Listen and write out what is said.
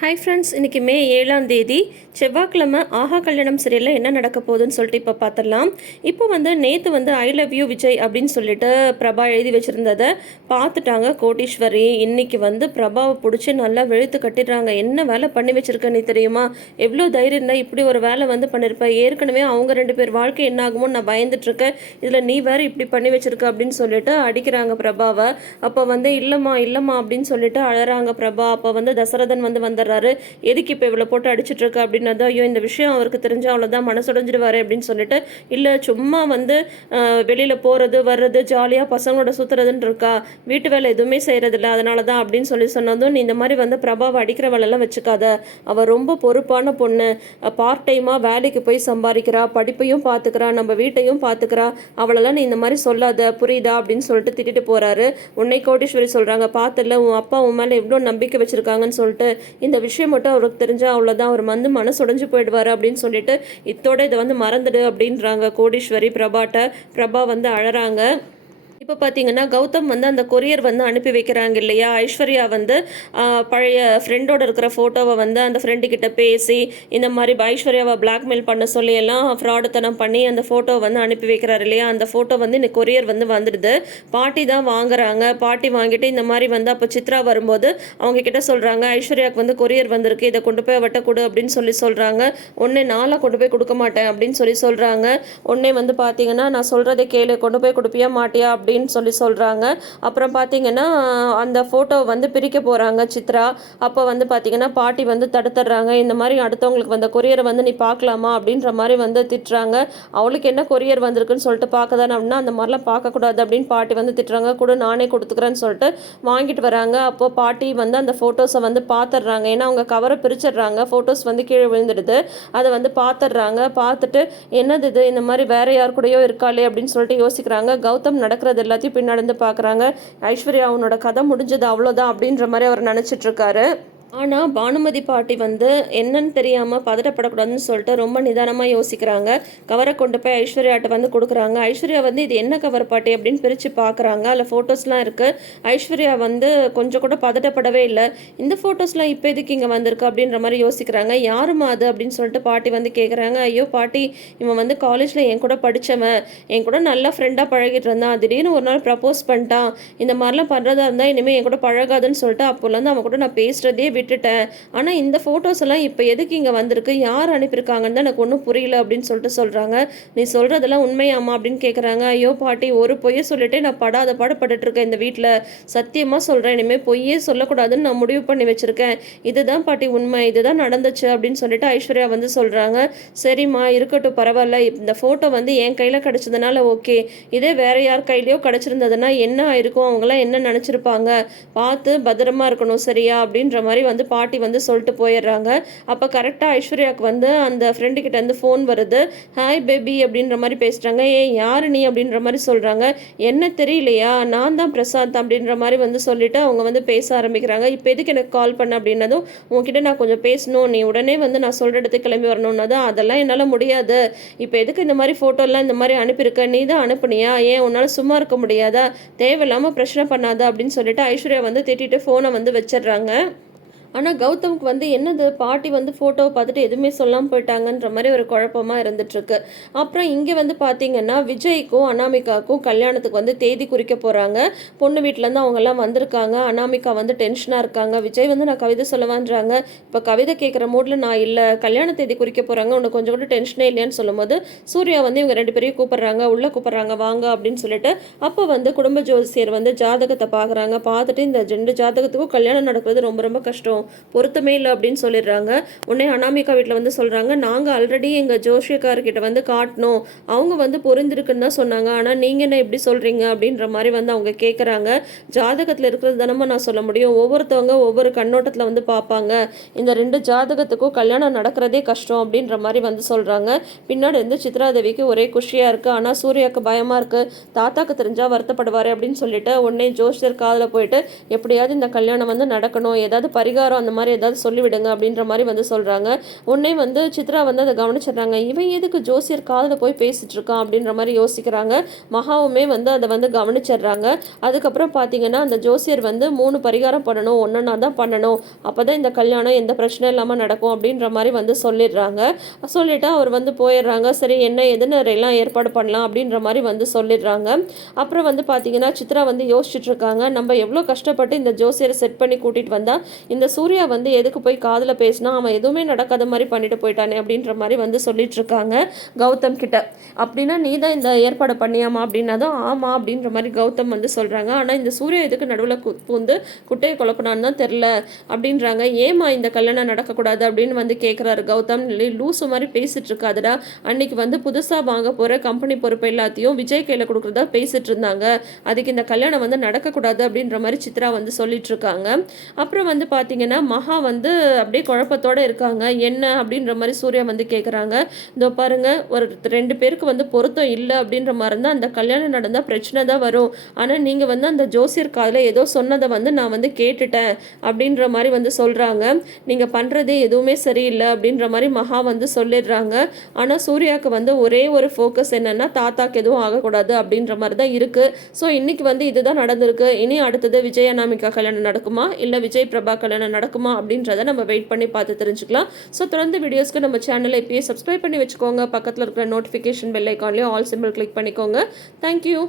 Hi friends இன்றைக்கி மே ஏழாம் தேதி செவ்வாய்க்கிழமை ஆஹா கல்யாணம் சரியில்லை என்ன நடக்க போகுதுன்னு சொல்லிட்டு இப்போ பார்த்துடலாம் இப்போ வந்து நேற்று வந்து ஐ லவ் யூ விஜய் அப்படின்னு சொல்லிட்டு பிரபா எழுதி வச்சுருந்ததை பார்த்துட்டாங்க கோட்டீஸ்வரி. இன்னைக்கு வந்து பிரபாவை பிடிச்சி நல்லா வெளுத்து கட்டிடுறாங்க. என்ன வேலை பண்ணி வச்சுருக்க நீ தெரியுமா? எவ்வளோ தைரியம் இருந்தால் இப்படி ஒரு வேலை வந்து பண்ணியிருப்ப ஏற்கனவே அவங்க ரெண்டு பேர் வாழ்க்கை என்ன ஆகுமோ நான் பயந்துட்டுருக்கேன் இதில் நீ வேறு இப்படி பண்ணி வச்சுருக்க அப்படின்னு சொல்லிட்டு அடிக்கிறாங்க பிரபாவை. அப்போ வந்து இல்லைம்மா இல்லைம்மா அப்படின்னு சொல்லிட்டு அழகிறாங்க பிரபா. அப்போ வந்து தசரதன் வந்து வந்துடுறாரு எதுக்கு இப்போ இவ்வளோ போட்டு அடிச்சிட்டு இருக்க தான் ஐயோ இந்த விஷயம் அவருக்கு தெரிஞ்சால் அவ்வளோதான் மனசுடைஞ்சிடுவார் அப்படின்னு சொல்லிட்டு இல்லை சும்மா வந்து வெளியில் போகிறது வர்றது ஜாலியாக பசங்களோட சுற்றுறதுன்னு இருக்கா? வீட்டு வேலை எதுவுமே செய்கிறதில்ல அதனால தான் அப்படின்னு சொல்லி சொன்னதும் நீ இந்த மாதிரி வந்து பிரபாவை அடிக்கிற வேலையெல்லாம் வச்சுக்காத. அவள் ரொம்ப பொறுப்பான பொண்ணு. பார்ட் டைமாக வேலைக்கு போய் சம்பாதிக்கிறா படிப்பையும் பார்த்துக்கிறா நம்ம வீட்டையும் பார்த்துக்கிறா அவளெல்லாம் நீ இந்த மாதிரி சொல்லாத புரியுதா அப்படின்னு சொல்லிட்டு திட்டிட்டு போகிறாரு உன்னை கோட்டீஸ்வரி சொல்கிறாங்க பார்த்துல உன் அப்பா உன் மேலே எவ்வளோ நம்பிக்கை வச்சுருக்காங்கன்னு சொல்லிட்டு இந்த விஷயம் மட்டும் அவருக்கு தெரிஞ்சால் அவ்வளோதான் அவர் வந்து மனசு உடஞ்சு போயிடுவார் அப்படின்னு சொல்லிட்டு இத்தோட இதை வந்து மறந்துடு அப்படின்றாங்க கோடீஸ்வரி பிரபாட்ட. பிரபா வந்து அழறாங்க. இப்போ பார்த்தீங்கன்னா கௌதம் வந்து அந்த கொரியர் வந்து அனுப்பி வைக்கிறாங்க இல்லையா? ஐஸ்வர்யா வந்து பழைய ஃப்ரெண்டோட இருக்கிற ஃபோட்டோவை வந்து அந்த ஃப்ரெண்டு கிட்ட பேசி இந்த மாதிரி ஐஸ்வர்யாவை பிளாக்மெயில் பண்ண சொல்லி எல்லாம் ஃப்ராடுத்தனம் பண்ணி அந்த ஃபோட்டோ வந்து அனுப்பி வைக்கிறாரு இல்லையா? அந்த ஃபோட்டோ வந்து இந்த கொரியர் வந்து வந்துடுது. பாட்டி தான் வாங்குறாங்க. பாட்டி வாங்கிட்டு இந்த மாதிரி வந்து அப்போ சித்ரா வரும்போது அவங்க கிட்ட சொல்கிறாங்க ஐஸ்வர்யாவுக்கு வந்து கொரியர் வந்திருக்கு. இதை கொண்டு போய் அவட்ட கொடு அப்படின்னு சொல்லி சொல்கிறாங்க ஒன்று நாளாக கொண்டு போய் கொடுக்க மாட்டேன் அப்படின்னு சொல்லி சொல்கிறாங்க உடனே வந்து பார்த்தீங்கன்னா நான் சொல்கிறதை கேளு. கொண்டு போய் கொடுப்பியா? மாட்டியா? அப்படின்னு சொல்லி சொல்கிறாங்க அப்புறம் பார்த்தீங்கன்னா அந்த ஃபோட்டோ வந்து பிரிக்க போகிறாங்க சித்ரா. அப்போ வந்து பார்த்தீங்கன்னா பாட்டி வந்து தடுத்துடுறாங்க. இந்த மாதிரி அடுத்தவங்களுக்கு வந்த கொரியரை வந்து நீ பார்க்கலாமா அப்படின்ற மாதிரி வந்து திட்டுறாங்க. அவளுக்கு என்ன கொரியர் வந்திருக்குன்னு சொல்லிட்டு பார்க்க தானே அப்படின்னா அந்த மாதிரிலாம் பார்க்கக்கூடாது அப்படின்னு பாட்டி வந்து திட்டுறாங்க. கூட நானே கொடுத்துக்கிறேன்னு சொல்லிட்டு வாங்கிட்டு வராங்க. அப்போ பாட்டி வந்து அந்த ஃபோட்டோஸை வந்து பார்த்துடுறாங்க ஏன்னா அவங்க கவரை பிரிச்சிடுறாங்க. ஃபோட்டோஸ் வந்து கீழே விழுந்துடுது. அதை வந்து பார்த்துடுறாங்க பார்த்துட்டு என்னது இது? இந்த மாதிரி வேற யார் கூடயோ இருக்காளே அப்படின்னு சொல்லிட்டு யோசிக்கிறாங்க. கௌதம் நடக்கிறது எல்லாத்தையும் பின்னாடி பார்க்குறாங்க. ஐஸ்வர்யா அவனோட கதை முடிஞ்சது அவ்வளோதான் அப்படின்ற மாதிரி அவர் நினச்சிட்ருக்காரு ஆனால் பானுமதி பாட்டி வந்து என்னன்னு தெரியாமல் பதட்டப்படக்கூடாதுன்னு சொல்லிட்டு ரொம்ப நிதானமாக யோசிக்கிறாங்க. கவரை கொண்டு போய் ஐஸ்வர்யாட்ட வந்து கொடுக்குறாங்க. ஐஸ்வர்யா வந்து இது என்ன கவர் பாட்டி? அப்படின்னு பிரித்து பார்க்குறாங்க அதில் ஃபோட்டோஸ்லாம் இருக்குது ஐஸ்வர்யா வந்து கொஞ்சம் கூட பதட்டப்படவே இல்லை. இந்த ஃபோட்டோஸ்லாம் இப்போ எதுக்கு இங்கே வந்திருக்கு? அப்படின்ற மாதிரி யோசிக்கிறாங்க. யாருமா அது? அப்படின்னு சொல்லிட்டு பாட்டி வந்து கேட்குறாங்க ஐயோ பாட்டி இவன் வந்து காலேஜில் என் கூட படித்தவன் என் கூட நல்லா ஃப்ரெண்டாக பழகிட்டு இருந்தான். திடீர்னு ஒரு நாள் ப்ரப்போஸ் பண்ணிட்டான். இந்த மாதிரிலாம் பண்ணுறதா இருந்தால் இனிமேல் என் கூட பழகாதுன்னு சொல்லிட்டு அப்போலேருந்து அவன் கூட நான் பேசுகிறதே விட்டுட்டேன். ஆனால் இந்த ஃபோட்டோஸ் எல்லாம் இப்போ எதுக்கு இங்கே வந்திருக்கு? யார் அனுப்பியிருக்காங்கன்னு தான் எனக்கு ஒன்றும் புரியல அப்படின்னு சொல்லிட்டு சொல்கிறாங்க நீ சொல்கிறதெல்லாம் உண்மையாமா அப்படின்னு கேட்குறாங்க ஐயோ பாட்டி ஒரு பொய்யை சொல்லிட்டே நான் படாத பாடுபட்டுட்டு இருக்கேன் இந்த வீட்டில் சத்தியமாக சொல்கிறேன் இனிமேல் பொய்யே சொல்லக்கூடாதுன்னு நான் முடிவு பண்ணி வச்சுருக்கேன். இதுதான் பாட்டி உண்மை. இதுதான் நடந்துச்சு அப்படின்னு சொல்லிட்டு ஐஸ்வர்யா வந்து சொல்கிறாங்க சரிம்மா இருக்கட்டும் பரவாயில்ல. இந்த ஃபோட்டோ வந்து என் கையில் கிடச்சதுனால ஓகே. இதே வேற யார் கையிலையோ கிடச்சிருந்ததுன்னா என்ன ஆயிருக்கும்? அவங்களாம் என்ன நினச்சிருப்பாங்க? பார்த்து பத்திரமா இருக்கணும் சரியா? அப்படின்ற மாதிரி வந்து பாட்டி வந்து சொல்லிட்டு போயிடுறாங்க. அப்போ கரெக்டாக ஐஸ்வர்யாவுக்கு வந்து அந்த ஃப்ரெண்டு கிட்ட ஃபோன் வருது. ஹாய் பேபி அப்படின்ற மாதிரி பேசுகிறாங்க ஏ யார் நீ? அப்படின்ற மாதிரி சொல்கிறாங்க என்ன தெரியலையா? நான் தான் பிரசாந்த் அப்படின்ற மாதிரி வந்து சொல்லிட்டு அவங்க வந்து பேச ஆரம்பிக்கிறாங்க. இப்போ எதுக்கு எனக்கு கால் பண்ண? அப்படின்னதும் உங்ககிட்ட நான் கொஞ்சம் பேசணும். நீ உடனே வந்து நான் சொல்கிற இடத்துக்கு கிளம்பி வரணும்னதும் அதெல்லாம் என்னால் முடியாது. இப்போ எதுக்கு இந்த மாதிரி ஃபோட்டோலாம் இந்த மாதிரி அனுப்பியிருக்க? நீ தான் அனுப்புனியா? ஏன் உன்னால் சும்மா இருக்க முடியாதா? தேவையில்லாமல் பிரச்சனை பண்ணாத? அப்படின்னு சொல்லிட்டு ஐஸ்வர்யா வந்து திட்டிட்டு ஃபோனை வந்து வச்சிடுறாங்க. ஆனால் கௌதமுக்கு வந்து என்னது? பாட்டி வந்து ஃபோட்டோவை பார்த்துட்டு எதுவுமே சொல்லாமல் போயிட்டாங்கன்ற மாதிரி ஒரு குழப்பமாக இருந்துட்டுருக்கு. அப்புறம் இங்கே வந்து பார்த்தீங்கன்னா விஜய்க்கும் அனாமிகாவுக்கும் கல்யாணத்துக்கு வந்து தேதி குறிக்க போகிறாங்க பொண்ணு வீட்டிலேருந்து அவங்கெல்லாம் வந்திருக்காங்க. அனாமிகா வந்து டென்ஷனாக இருக்காங்க. விஜய் வந்து நான் கவிதை சொல்லவான்றாங்க. இப்போ கவிதை கேட்குற மூடில் நான் இல்லை. கல்யாண தேதி குறிக்க போகிறாங்க உனக்கு கொஞ்சம் கூட டென்ஷனே இல்லையான்னு சொல்லும்போது சூர்யா வந்து இவங்க ரெண்டு பேரையும் கூப்பிட்றாங்க. உள்ளே கூப்பிட்றாங்க. வாங்க அப்படின்னு சொல்லிட்டு அப்போ வந்து குடும்ப ஜோசியர் வந்து ஜாதகத்தை பார்க்குறாங்க பார்த்துட்டு இந்த ரெண்டு ஜாதகத்துக்கும் கல்யாணம் நடக்கிறது ரொம்ப ரொம்ப கஷ்டம். பொருத்தமே இல்லை அப்படின்னு சொல்லிடுறாங்க. உடனே அனாமிகா வீட்டில் வந்து சொல்கிறாங்க நாங்கள் ஆல்ரெடி எங்கள் ஜோஷியக்கார்கிட்ட வந்து காட்டினோம். அவங்க வந்து பொருந்திருக்குன்னு தான் சொன்னாங்க. ஆனால் நீங்கள் என்ன எப்படி சொல்கிறீங்க அப்படின்ற மாதிரி வந்து அவங்க கேட்குறாங்க ஜாதகத்தில் இருக்கிறது தானமா நான் சொல்ல முடியும். ஒவ்வொருத்தவங்க ஒவ்வொரு கண்ணோட்டத்தில் வந்து பார்ப்பாங்க இந்த ரெண்டு ஜாதகத்துக்கும் கல்யாணம் நடக்கிறதே கஷ்டம் அப்படின்ற மாதிரி வந்து சொல்கிறாங்க பின்னாடி இருந்து சித்ராதேவிக்கு ஒரே குஷியாக இருக்குது ஆனால் சூர்யாவுக்கு பயமாக இருக்குது தாத்தாக்கு தெரிஞ்சால் வருத்தப்படுவார் அப்படின்னு சொல்லிட்டு உடனே ஜோஷியர் காதில் போயிட்டு எப்படியாவது இந்த கல்யாணம் வந்து நடக்கணும். ஏதாவது பரிகாரம் பரிகாரம் அந்த மாதிரி ஏதாவது சொல்லிவிடுங்க அப்படின்ற மாதிரி வந்து சொல்கிறாங்க உடனே வந்து சித்ரா வந்து அதை கவனிச்சிடுறாங்க. இவன் எதுக்கு ஜோசியர் காதில் போய் பேசிட்டு இருக்கான் அப்படின்ற மாதிரி யோசிக்கிறாங்க. மகாவுமே வந்து அதை வந்து கவனிச்சிடுறாங்க. அதுக்கப்புறம் பார்த்தீங்கன்னா அந்த ஜோசியர் வந்து மூணு பரிகாரம் பண்ணணும் ஒன்றுனா தான் பண்ணணும். அப்போ தான் இந்த கல்யாணம் எந்த பிரச்சனையும் இல்லாமல் நடக்கும் அப்படின்ற மாதிரி வந்து சொல்லிடுறாங்க. சொல்லிவிட்டு அவர் வந்து போயிடுறாங்க. சரி என்ன எதுன்னு எல்லாம் ஏற்பாடு பண்ணலாம் அப்படின்ற மாதிரி வந்து சொல்லிடுறாங்க. அப்புறம் வந்து பார்த்தீங்கன்னா சித்ரா வந்து யோசிச்சுட்டு இருக்காங்க. நம்ம எவ்வளோ கஷ்டப்பட்டு இந்த ஜோசியரை செட் பண்ணி கூட்டிகிட்டு வந்தால் இந்த சூர்யா வந்து எதுக்கு போய் காதில் பேசினா அவன் எதுவுமே நடக்காத மாதிரி பண்ணிட்டு போயிட்டானே அப்படின்ற மாதிரி வந்து சொல்லிட்டு இருக்காங்க கௌதம் கிட்ட. அப்படின்னா நீ தான் இந்த ஏற்பாடு பண்ணியாமா தான் ஆமாம் அப்படின்ற மாதிரி கௌதம் வந்து சொல்கிறாங்க ஆனால் இந்த சூர்யா எதுக்கு நடுவில் பூந்து குட்டையை குழப்பினான்னு தான் தெரில அப்படின்றாங்க. ஏமா இந்த கல்யாணம் நடக்கக்கூடாது அப்படின்னு வந்து கேட்குறாரு கௌதம். லூசு மாதிரி பேசிட்டு இருக்காதுடா. அன்னைக்கு வந்து புதுசாக வாங்க போகிற கம்பெனி பொறுப்பு எல்லாத்தையும் விஜய் கையில் கொடுக்குறதா பேசிட்டு இருந்தாங்க. அதுக்கு இந்த கல்யாணம் வந்து நடக்கக்கூடாது அப்படின்ற மாதிரி சித்ரா வந்து சொல்லிட்டு இருக்காங்க. அப்புறம் வந்து பார்த்தீங்கன்னா மகா வந்து அப்படியே குழப்பத்தோடு இருக்காங்க. என்ன அப்படின்ற மாதிரி சூர்யா வந்து கேட்குறாங்க இதோ பாருங்கள் ஒரு ரெண்டு பேருக்கு வந்து பொருத்தம் இல்லை அப்படின்ற மாதிரி இருந்தால் அந்த கல்யாணம் நடந்தால் பிரச்சனை தான் வரும். ஆனால் நீங்கள் வந்து அந்த ஜோசியர் காதில் ஏதோ சொன்னதை வந்து நான் வந்து கேட்டுட்டேன் அப்படின்ற மாதிரி வந்து சொல்கிறாங்க நீங்கள் பண்ணுறதே எதுவுமே சரியில்லை அப்படின்ற மாதிரி மகா வந்து சொல்லிடுறாங்க. ஆனால் சூர்யாவுக்கு வந்து ஒரே ஒரு ஃபோக்கஸ் என்னென்னா தாத்தாக்கு எதுவும் ஆகக்கூடாது அப்படின்ற மாதிரி தான் இருக்குது ஸோ இன்றைக்கி வந்து இதுதான் நடந்திருக்கு. இனி அடுத்தது விஜய் அனாமிகா கல்யாணம் நடக்குமா? இல்லை விஜய் பிரபா கல்யாணம் நடக்குமா அப்படின்றத நம்ம வெயிட் பண்ணி பார்த்து தெரிஞ்சுக்கலாம். ஸோ தொடர்ந்து வீடியோஸ்க்கு நம்ம சேனலை இப்பயே சப்ஸ்கிரைப் பண்ணி வச்சுக்கோங்க. பக்கத்தில் இருக்கிற நோட்டிஃபிகேஷன் பெல் ஐக்கான்லேயும் ஆல் சிம்பிள் கிளிக் பண்ணிக்கோங்க. Thank you